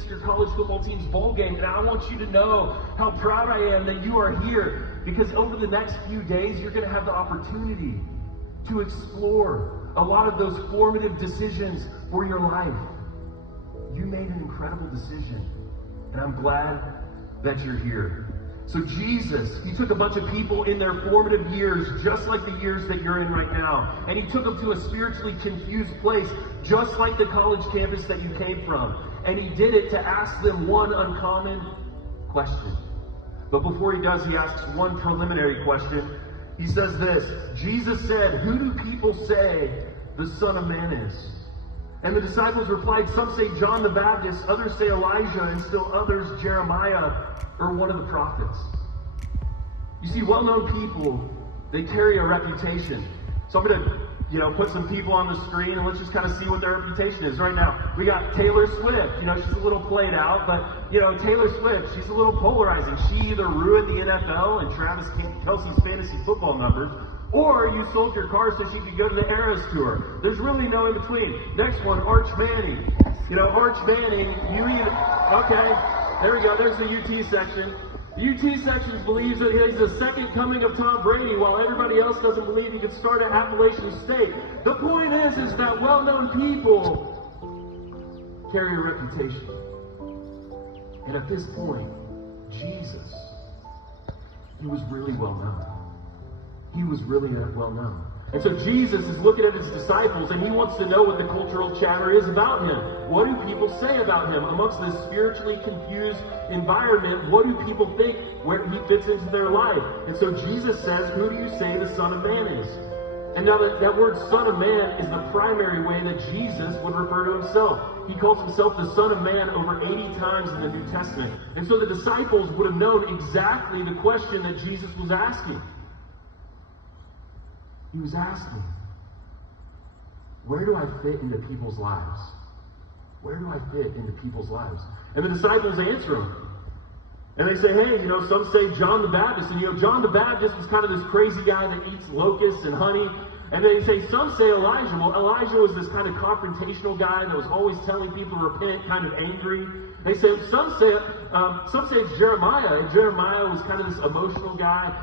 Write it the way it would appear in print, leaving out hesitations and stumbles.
missed your college football team's bowl game, and I want you to know how proud I am that you are here, because over the next few days, you're going to have the opportunity to explore a lot of those formative decisions for your life. You made an incredible decision, and I'm glad that you're here. So Jesus, he took a bunch of people in their formative years, just like the years that you're in right now, and he took them to a spiritually confused place, just like the college campus that you came from. And he did it to ask them one uncommon question. But before he does, he asks one preliminary question. He says this: Jesus said, "Who do people say the Son of Man is?" And the disciples replied, "Some say John the Baptist, others say Elijah, and still others Jeremiah or one of the prophets." You see, well-known people, they carry a reputation. So I'm going to, put some people on the screen, and let's just kind of see what their reputation is. Right now, we got Taylor Swift. She's a little played out, but, Taylor Swift, she's a little polarizing. She either ruined the NFL and Travis Kelce's fantasy football numbers, or you sold your car so she could go to the Eras Tour. There's really no in between. Next one, Arch Manning. Arch Manning, okay, there we go, there's the UT section. The UT section believes that he's the second coming of Tom Brady, while everybody else doesn't believe he could start at Appalachian State. The point is that well-known people carry a reputation. And at this point, Jesus, he was really well-known. He was really well-known. And so Jesus is looking at his disciples, and he wants to know what the cultural chatter is about him. What do people say about him? Amongst this spiritually confused environment, what do people think where he fits into their life? And so Jesus says, "Who do you say the Son of Man is?" And now that word Son of Man is the primary way that Jesus would refer to himself. He calls himself the Son of Man over 80 times in the New Testament. And so the disciples would have known exactly the question that Jesus was asking. He was asking, where do I fit into people's lives? Where do I fit into people's lives? And the disciples answer him. And they say, hey, some say John the Baptist. And John the Baptist was kind of this crazy guy that eats locusts and honey. And they say, some say Elijah. Well, Elijah was this kind of confrontational guy that was always telling people to repent, kind of angry. They say, some say it's Jeremiah. And Jeremiah was kind of this emotional guy,